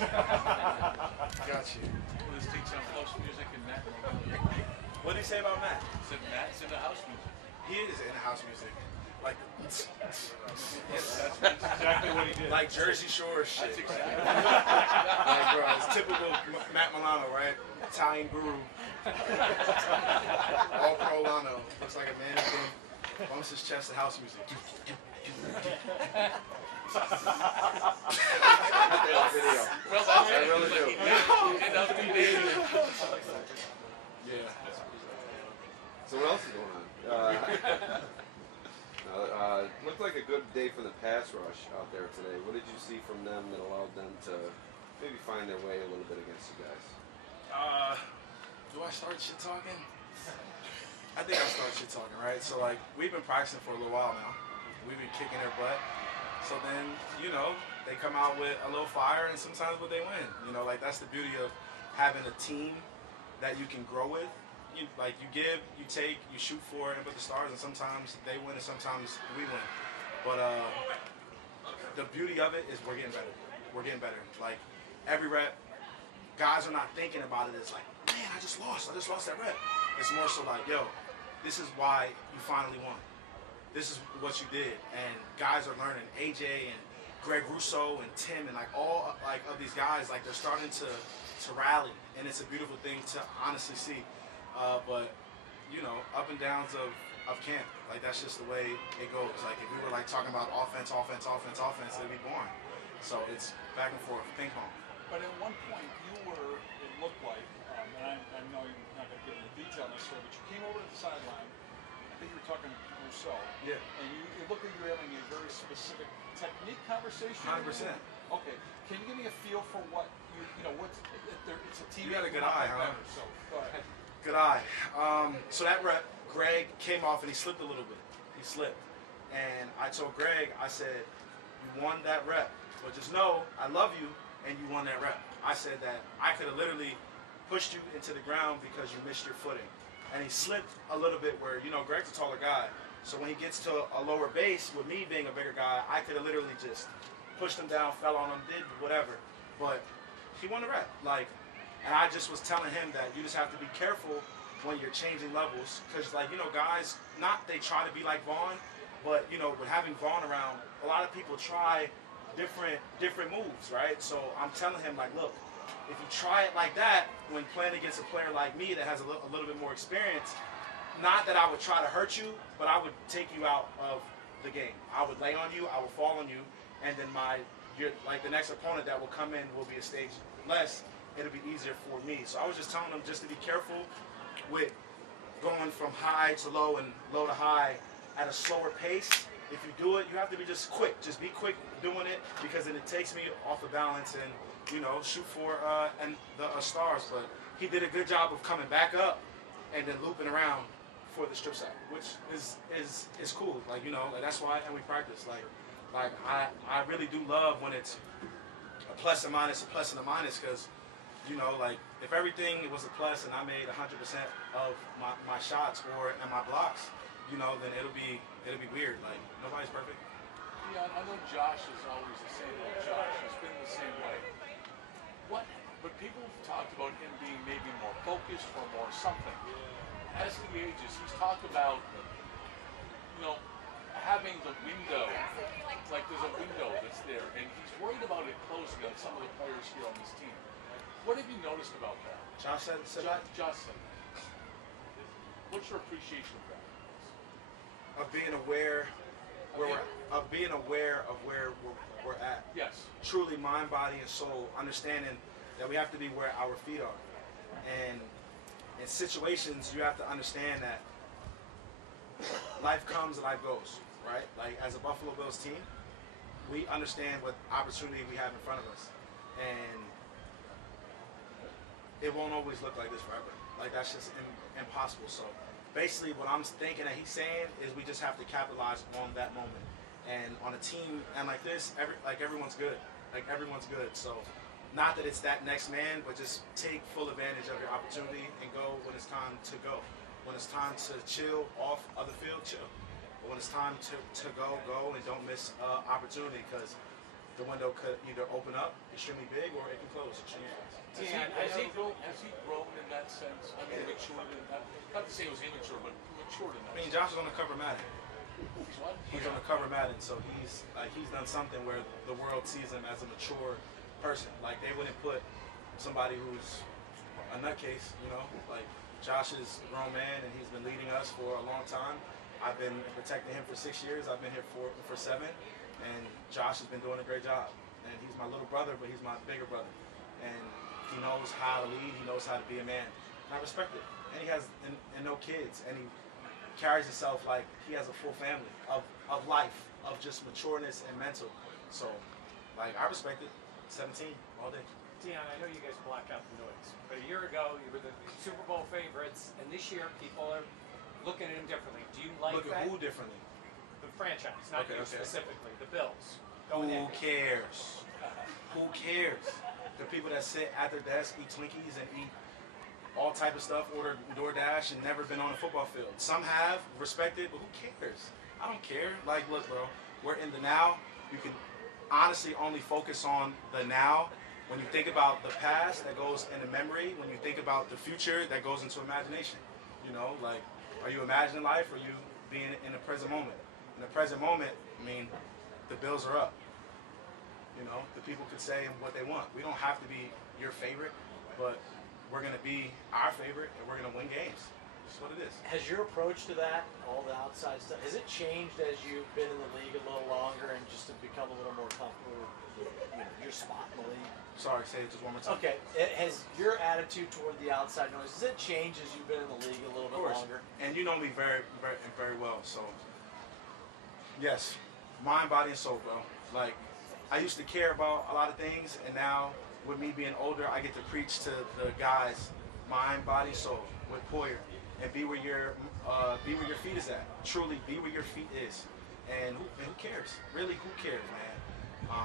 Got you. Let's take some house music and Matt. What did he say about Matt? Said Matt's into house music. He is in house music. Like, Yes, that's exactly what he did. like Jersey Shore shit. That's exactly. Like, bro, it's typical Matt Milano, right? Italian guru. All pro Lano. Looks like a man who bumps his chest to house music. Well, that's I really do. Yeah. So what else is going on? Looked like a good day for the pass rush out there today. What did you see from them that allowed them to maybe find their way a little bit against you guys? Do I start shit talking? I think I start shit talking, right? So like, we've been practicing for a little while now. We've been kicking their butt. So then, you know, they come out with a little fire, and sometimes they win. You know, like that's the beauty of having a team that you can grow with. You give, you take, you shoot for, and put the stars, and sometimes they win, and sometimes we win. But the beauty of it is we're getting better. We're getting better. Like every rep, guys are not thinking about it. It's like, man, I just lost that rep. It's more so like, yo, this is why you finally won. This is what you did, and guys are learning. AJ and Greg Russo and Tim and like all like of these guys, like they're starting to rally, and it's a beautiful thing to honestly see. But you know, up and downs of camp, like that's just the way it goes. Like if we were like talking about offense, it'd be boring. So it's back and forth, ping pong. But at one point, you were, it looked like, and I know you're not going to get into detail necessarily, but you came over to the sideline. I think you were talking to Rousseau. Yeah. And it looked like you were having a very specific technique conversation. 100%. Okay. Can you give me a feel for what you know, what's, it's a team. You got a good eye, huh? Better, so go ahead. Good eye. So that rep, Greg came off and he slipped a little bit. He slipped. And I told Greg, I said, you won that rep, but just know I love you and you won that rep. I said that I could have literally pushed you into the ground because you missed your footing. And he slipped a little bit where, you know, Greg's a taller guy. So when he gets to a lower base, with me being a bigger guy, I could have literally just pushed him down, fell on him, did whatever. But he won the rep. Like, and I just was telling him that you just have to be careful when you're changing levels. Because, like, you know, guys, not they try to be like Vaughn, but, you know, with having Vaughn around, a lot of people try different moves, right? So I'm telling him, like, look, if you try it like that, when playing against a player like me that has a little bit more experience, not that I would try to hurt you, but I would take you out of the game. I would lay on you, I would fall on you, and then the next opponent that will come in will be a stage less. It'll be easier for me. So I was just telling them just to be careful with going from high to low and low to high at a slower pace. If you do it, you have to be just quick. Just be quick doing it, because then it takes me off the balance and, you know, shoot for the stars. But he did a good job of coming back up and then looping around for the strip sack, which is cool. Like, you know, like that's why, and we practice. Like I really do love when it's a plus and minus, because, you know, like if everything was a plus and I made 100% of my shots and my blocks, you know, then it'll be weird. Like nobody's perfect. Yeah, I know Josh is always the same way. Josh has been the same way. But people have talked about him being maybe more focused or more something. As he ages, he's talked about, you know, having the window, like there's a window that's there, and he's worried about it closing on some of the players here on this team. What have you noticed about that? Josh said Josh said that. What's your appreciation of that? of being aware of where we're at. Yes. Truly mind, body, and soul, understanding that we have to be where our feet are. And in situations, you have to understand that life comes and life goes, right? Like as a Buffalo Bills team, we understand what opportunity we have in front of us. And it won't always look like this forever. Like that's just impossible. So basically what I'm thinking that he's saying is we just have to capitalize on that moment. And on a team and like this, everyone's good. Like everyone's good. So not that it's that next man, but just take full advantage of your opportunity and go when it's time to go. When it's time to chill off of the field, chill. But when it's time to go, go, and don't miss opportunity, because the window could either open up extremely big or it can close extremely fast. Has he grown in that sense? I mean, matured in that. Not to say he was immature, but matured in that. I mean, sense. Josh is on the cover Madden. He's what? He's on the cover Madden, so he's done something where the world sees him as a mature person. Like they wouldn't put somebody who's a nutcase, you know. Like Josh is a grown man and he's been leading us for a long time. I've been protecting him for 6 years. I've been here for 7, and Josh has been doing a great job. And he's my little brother, but he's my bigger brother. And he knows how to lead. He knows how to be a man. And I respect it. And he has and no kids, and he carries himself like he has a full family of life, of just matureness and mental. So, like, I respect it. 17 all day. Dion, I know you guys block out the noise, but a year ago you were the Super Bowl favorites, and this year people are looking at him differently. Do you like Look that? at who differently? The franchise, not Okay, you okay. specifically. The Bills. Who in. cares? Who cares? The people that sit at their desk, eat Twinkies, and eat all type of stuff, order DoorDash, and never been on a football field. Some have, respect it, but who cares? I don't care. Like, look, bro, we're in the now. You can honestly only focus on the now. When you think about the past, that goes into memory. When you think about the future, that goes into imagination. You know, like, are you imagining life, or are you being in the present moment? In the present moment, I mean, the Bills are up. You know, the people could say what they want. We don't have to be your favorite, but we're going to be our favorite, and we're going to win games. That's what it is. Has your approach to that, all the outside stuff, has it changed as you've been in the league a little longer and just to become a little more comfortable with your spot in the league? Sorry, say it just one more time. Okay, has your attitude toward the outside noise, has it changed as you've been in the league a little bit longer? And you know me very, very, very well, so yes, mind, body, and soul, bro. Like, I used to care about a lot of things, and now with me being older, I get to preach to the guys, mind, body, soul, with Poyer, and be where your feet is at. Truly, be where your feet is. And who cares? Really, who cares, man?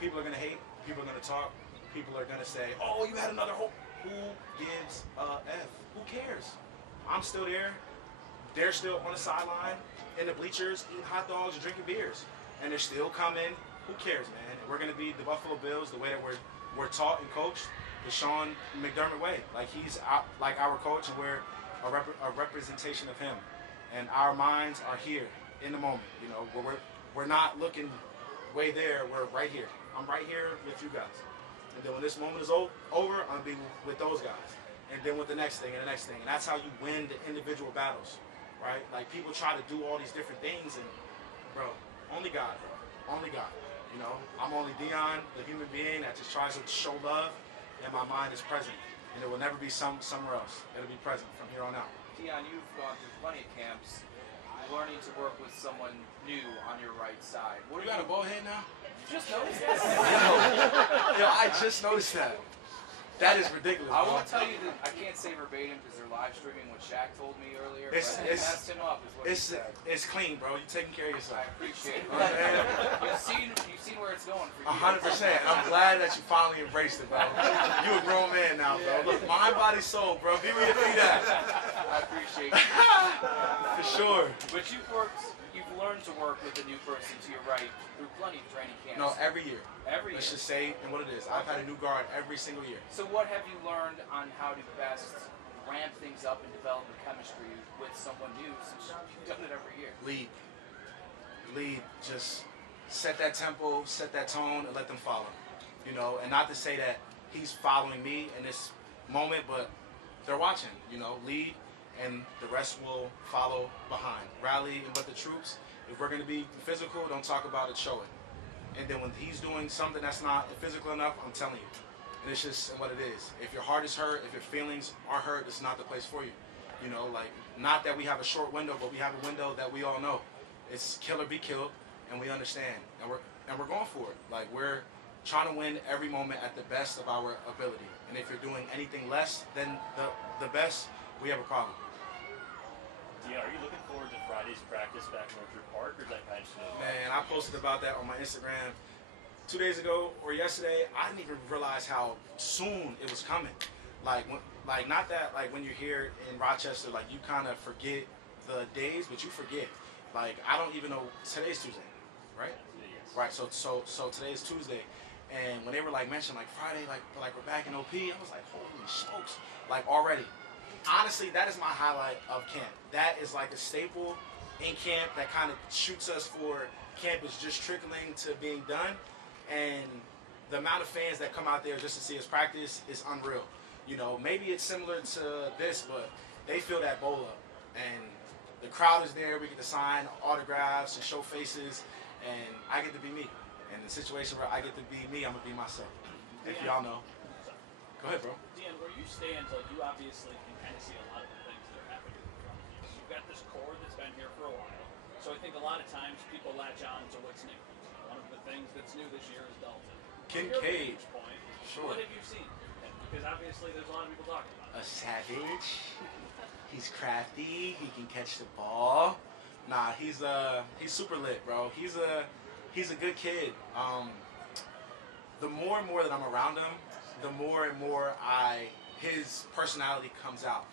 People are gonna hate. People are gonna talk. People are gonna say, "Oh, you had another hope." Who gives a f? Who cares? I'm still there. They're still on the sideline, in the bleachers, eating hot dogs and drinking beers, and they're still coming. Who cares, man? We're gonna be the Buffalo Bills the way that we're taught and coached, the Sean McDermott way. Like he's like our coach, and we're a representation of him. And our minds are here in the moment. You know, we're not looking way there. We're right here. I'm right here with you guys. And then when this moment is over, I'm gonna be with those guys. And then with the next thing and the next thing. And that's how you win the individual battles, right? Like people try to do all these different things, and bro, only God, bro. Only God. You know, I'm only Dion, the human being that just tries to show love, and my mind is present. And it will never be somewhere else. It'll be present from here on out. Dion, you've gone through plenty of camps, learning to work with someone new on your right side. What You got a bowhead now? You just noticed that? Yo, I just noticed that. That is ridiculous. I bro. won't tell you that I can't say verbatim because they're live streaming what Shaq told me earlier. It's- but it's- messed him up is what he said. It's clean, bro. You taking care of yourself. I appreciate it. Man. You've seen where it's going for you. 100%. I'm glad that you finally embraced it, bro. You a grown man now, bro. Look, mind, body, soul, bro. Be where your feet at. I appreciate it. For sure. But you've learned to work with a new person to your right through plenty of training camps. No, every year. Every year. Let's just say and what it is. I've had a new guard every single year. So what have you learned on how to best ramp things up and develop the chemistry with someone new since you've done it every year? Lead. Just set that tempo, set that tone, and let them follow. You know, and not to say that he's following me in this moment, but they're watching. You know, lead, and the rest will follow behind. Rally and with the troops. If we're going to be physical, don't talk about it, show it. And then when he's doing something that's not physical enough, I'm telling you. And it's just what it is. If your heart is hurt, if your feelings are hurt, it's not the place for you. You know, like, not that we have a short window, but we have a window that we all know. It's kill or be killed, and we understand. And we're going for it. Like, we're trying to win every moment at the best of our ability. And if you're doing anything less than the best, we have a problem. Dion, are you looking forward to Friday's practice back in Orchard Park, or is that kind of slow? Man, I posted about that on my Instagram 2 days ago or yesterday. I didn't even realize how soon it was coming. Like not that like when you're here in Rochester, like you kind of forget the days, but you forget. Like I don't even know today's Tuesday, right? Yes. Right. So today is Tuesday, and when they were like mentioned like Friday, like we're back in OP, I was like, holy smokes, like already. Honestly, that is my highlight of camp. That is like a staple in camp that kind of shoots us for camp is just trickling to being done, and the amount of fans that come out there just to see us practice is unreal. You know, maybe it's similar to this, but they feel that bowl up, and the crowd is there. We get to sign autographs and show faces, and I get to be me. And the situation where I get to be me, I'm gonna be myself. If y'all know. Go ahead, bro. Dion, where you stand, like you obviously can kind of see a lot of the things that are happening in front of you. So you've got this core that's been here for a while. So I think a lot of times people latch on to what's new. One of the things that's new this year is Dalton. From your Kincaid. vantage point, Sure. what have you seen? Because obviously there's a lot of people talking about A it. savage. He's crafty. He can catch the ball. Nah, he's super lit, bro. He's a good kid. The more and more that I'm around him, the more and more his personality comes out.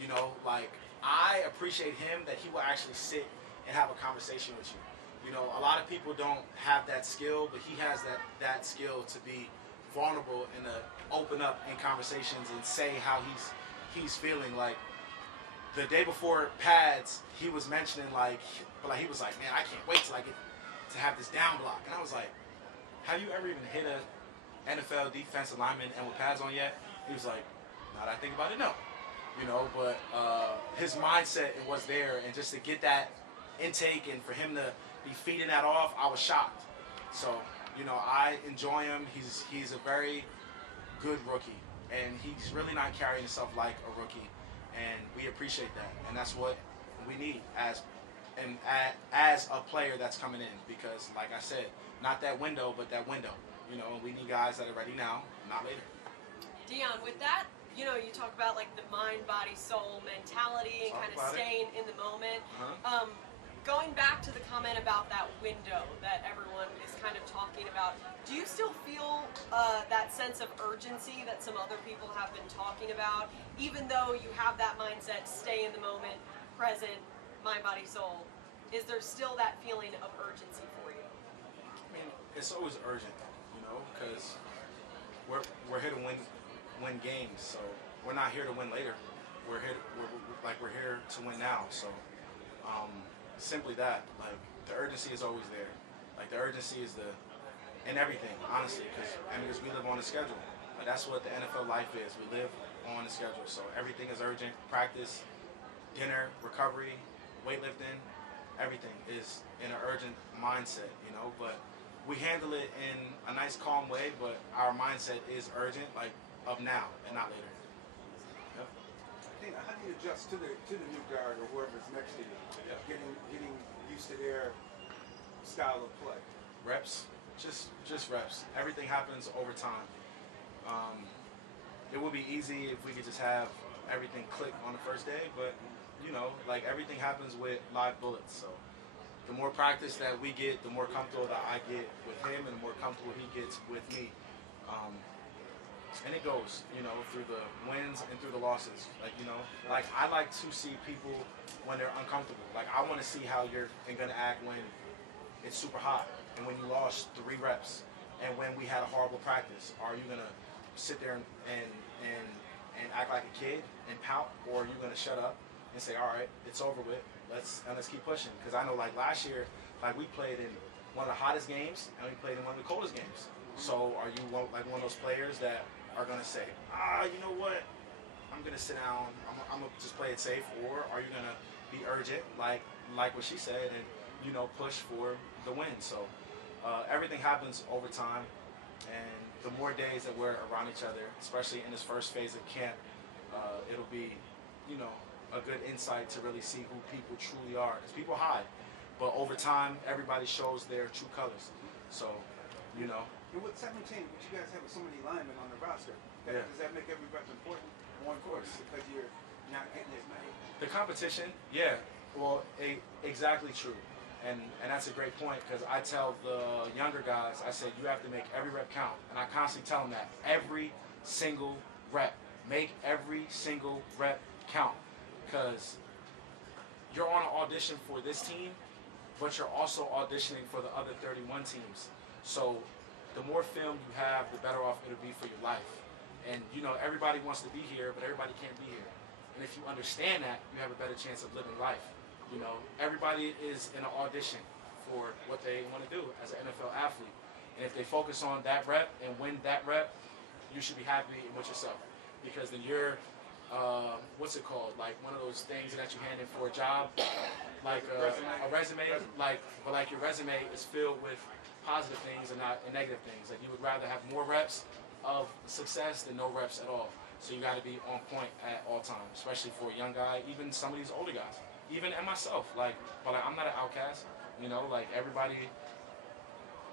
You know, like I appreciate him that he will actually sit and have a conversation with you. You know, a lot of people don't have that skill, but he has that skill to be vulnerable and to open up in conversations and say how he's feeling. Like the day before pads, he was mentioning he was like, man, I can't wait till I get to have this down block. And I was like, have you ever even hit a NFL defensive lineman and with pads on yet? He was like, now that I think about it, no. You know, but his mindset was there, and just to get that intake and for him to be feeding that off, I was shocked. So, you know, I enjoy him. He's a very good rookie, and he's really not carrying himself like a rookie, and we appreciate that, and that's what we need as a player that's coming in, because like I said, not that window, but that window. You know, we need guys that are ready now, not later. Dion, with that, you know, you talk about like the mind, body, soul mentality and kind of staying in the moment. Going back to the comment about that window that everyone is kind of talking about, do you still feel that sense of urgency that some other people have been talking about, even though you have that mindset, stay in the moment, present, mind, body, soul? Is there still that feeling of urgency for you? I mean, it's always urgent, you know, because we're here to win games. So we're not here to win later. We're here to win now. So simply that, like the urgency is always there. Like the urgency is in everything, honestly, because we live on a schedule. Like that's what the NFL life is. We live on a schedule. So everything is urgent. Practice, dinner, recovery, weightlifting, everything is in an urgent mindset, you know, but we handle it in a nice, calm way, but our mindset is urgent, like of now and not later. Yep. How do you adjust to the new guard or whoever's next to you? Yeah. Getting used to their style of play. Reps, just reps. Everything happens over time. It would be easy if we could just have everything click on the first day, but you know, like everything happens with live bullets. So the more practice that we get, the more comfortable that I get with him, and the more comfortable he gets with me. And it goes, you know, through the wins and through the losses. Like, you know, like I like to see people when they're uncomfortable. Like I want to see how you're going to act when it's super hot and when you lost 3 reps and when we had a horrible practice. Are you going to sit there and act like a kid and pout, or are you going to shut up and say, all right, it's over with, let's keep pushing? Because I know like last year, like we played in one of the hottest games and we played in one of the coldest games. So are you like one of those players that are going to say, you know what, I'm going to sit down, I'm going to just play it safe, or are you going to be urgent, like what she said, and, you know, push for the win? So everything happens over time, and the more days that we're around each other, especially in this first phase of camp, it'll be, you know, a good insight to really see who people truly are, because people hide, but over time, everybody shows their true colors. So, you know. And with 17, but you guys have so many linemen on the roster, does that make every rep important? More important because you're not getting as many? The competition, yeah. Well, exactly true. And that's a great point, because I tell the younger guys, I said, you have to make every rep count. And I constantly tell them that. Every single rep. Make every single rep count. Because you're on an audition for this team, but you're also auditioning for the other 31 teams. So the more film you have, the better off it'll be for your life. And you know, everybody wants to be here, but everybody can't be here. And if you understand that, you have a better chance of living life. You know, everybody is in an audition for what they want to do as an NFL athlete. And if they focus on that rep and win that rep, you should be happy with yourself. Because then you're, what's it called? Like one of those things that you hand in for a job, like a resume. But your resume is filled with positive things and not negative things. Like you would rather have more reps of success than no reps at all. So you got to be on point at all times, especially for a young guy, even some of these older guys. Even and myself, but I'm not an outcast, you know, like everybody,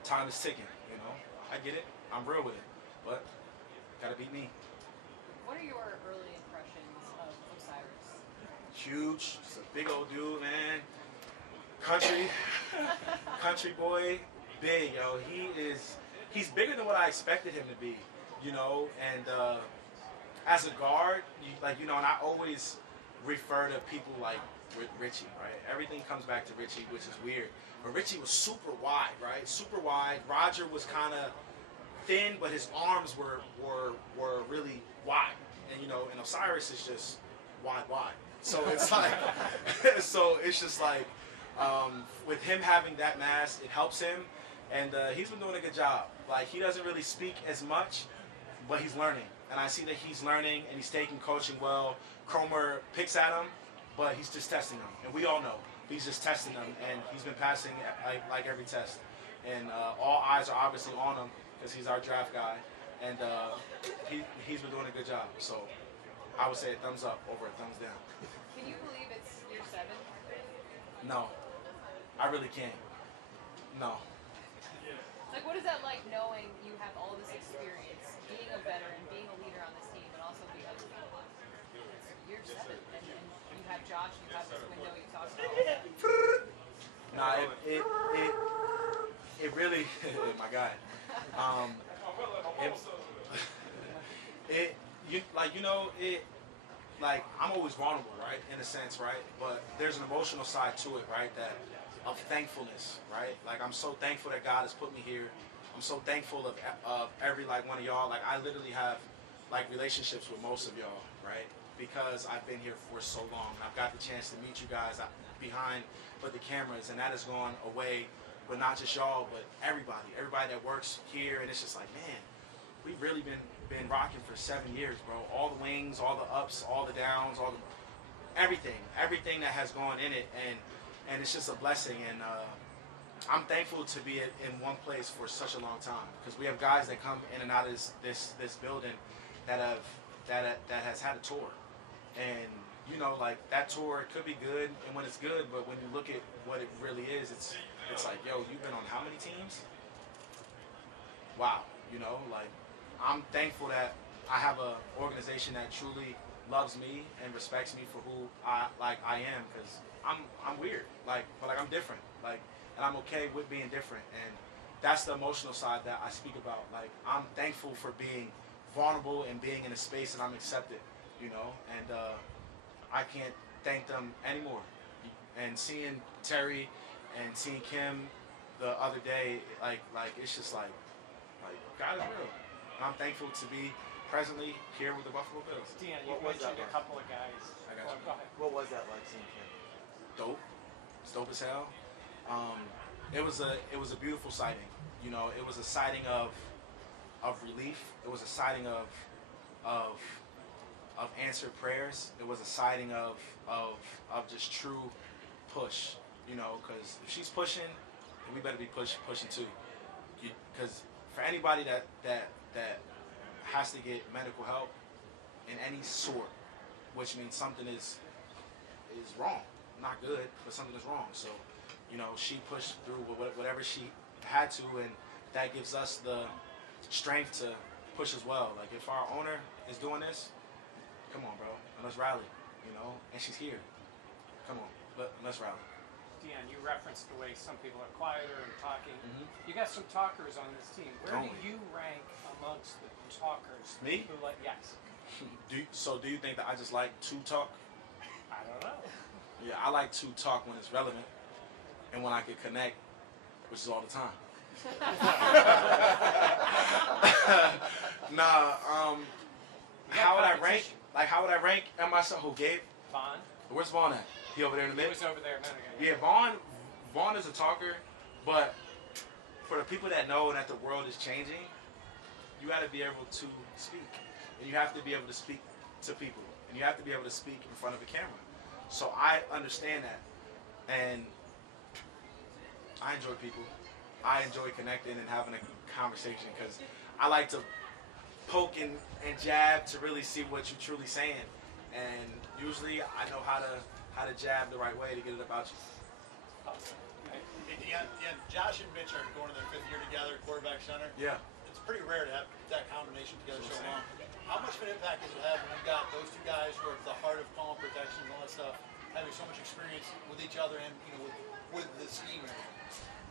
time is ticking, you know, I get it, I'm real with it, but gotta beat me. What are your early impressions of Osiris? Huge, just a big old dude, man, country boy, big, yo, he's bigger than what I expected him to be, you know, and as a guard, you know, and I always refer to people like Richie, right? Everything comes back to Richie, which is weird. But Richie was super wide, right? Super wide. Roger was kind of thin, but his arms were really wide. And you know, and Osiris is just wide. So it's like, so it's just like, with him having that mass, it helps him, and he's been doing a good job. Like he doesn't really speak as much, but he's learning, and I see that he's learning and he's taking coaching well. Cromer picks at him, but he's just testing them, and we all know he's just testing them, and he's been passing like every test, and all eyes are obviously on him because he's our draft guy, and he's been doing a good job. So I would say a thumbs up over a thumbs down. Can you believe it's year 7? No, I really can't. No. Like, what is that like knowing you have all this experience, being a veteran, being a leader on this team, but also the other people? It's year 7, and you have Josh, you have this window you talked about. Nah, it really, my God. I'm always vulnerable, right, in a sense, right? But there's an emotional side to it, right, that of thankfulness, right? Like, I'm so thankful that God has put me here. I'm so thankful of every, one of y'all. Like, I literally have, relationships with most of y'all, right? Because I've been here for so long. I've got the chance to meet you guys behind the cameras, and that has gone away, but not just y'all, but everybody that works here, and it's just like, man, we've really been rocking for 7 years, bro. All the wings, all the ups, all the downs, everything that has gone in it, and it's just a blessing, and I'm thankful to be in one place for such a long time, because we have guys that come in and out of this building that has had a tour, and you know, that tour could be good, and when it's good, but when you look at what it really is, it's like, yo, you've been on how many teams? Wow, you know, I'm thankful that I have an organization that truly loves me and respects me for who I am, because I'm weird, but I'm different, and I'm okay with being different, and that's the emotional side that I speak about. I'm thankful for being vulnerable and being in a space that I'm accepted, you know, and I can't thank them anymore. And seeing Terry and seeing Kim the other day, it's just like God is real. And I'm thankful to be presently here with the Buffalo Bills. Dion, you mentioned a couple of guys. I got you. Go ahead. What was that like seeing Kim? Dope. It's dope as hell. It was a beautiful sighting. You know, it was a sighting of relief. It was a sighting of answered prayers. It was a sighting of just true push. You know, because if she's pushing, then we better be pushing too. Because for anybody that has to get medical help in any sort, which means something is wrong, not good, but something is wrong. So, you know, she pushed through whatever she had to, and that gives us the strength to push as well. If our owner is doing this, come on, bro, and let's rally, you know, and she's here. Come on, let's rally. Dion, you referenced the way some people are quieter and talking. Mm-hmm. You got some talkers on this team. Where Only. do you rank amongst the talkers? Me? Yes. Do you think that I just like to talk? I don't know. Yeah, I like to talk when it's relevant. and when I could connect, which is all the time. How would I rank? Like, how would I rank at myself? Who, Gabe? Vaughn. Where's Vaughn at? He over there in the He mid? was over there a minute ago. Yeah, Vaughn is a talker, but for the people that know that the world is changing, you got to be able to speak, and you have to be able to speak to people, and you have to be able to speak in front of a camera. So I understand that, and I enjoy people. I enjoy connecting and having a conversation because I like to poke and jab to really see what you're truly saying, and usually I know how to jab the right way to get it about you. Hey, Dion, Josh and Mitch are going to their 5th year together, quarterback center. Yeah. It's pretty rare to have that combination together so long. How much of an impact does it have when you got those two guys who are at the heart of calling protection and all that stuff, having so much experience with each other and with the scheme?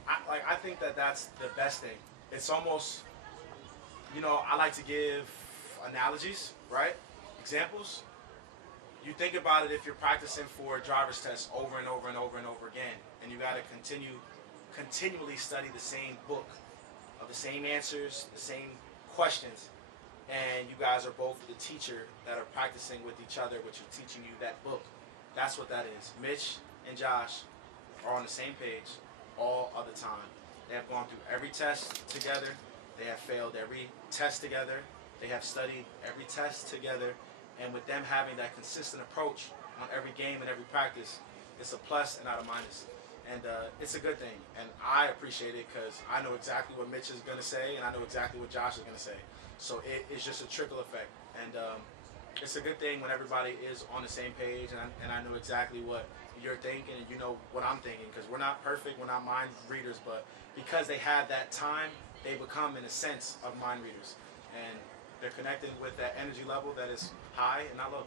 I think that's the best thing. It's almost, I like to give analogies, right? Examples. You think about it if you're practicing for a driver's test over and over and over and over again, and you got to continually study the same book of the same answers, the same questions, and you guys are both the teacher that are practicing with each other, which is teaching you that book. That's what that is. Mitch and Josh are on the same page all of the time. They have gone through every test together. They have failed every test together. They have studied every test together. And with them having that consistent approach on every game and every practice, it's a plus and not a minus. And it's a good thing. And I appreciate it because I know exactly what Mitch is going to say, and I know exactly what Josh is going to say. So it's just a trickle effect. And it's a good thing when everybody is on the same page, and I know exactly what you're thinking, and you know what I'm thinking, because we're not perfect, we're not mind readers, but because they have that time, they become, in a sense, of mind readers. And they're connected with that energy level that is high and not low.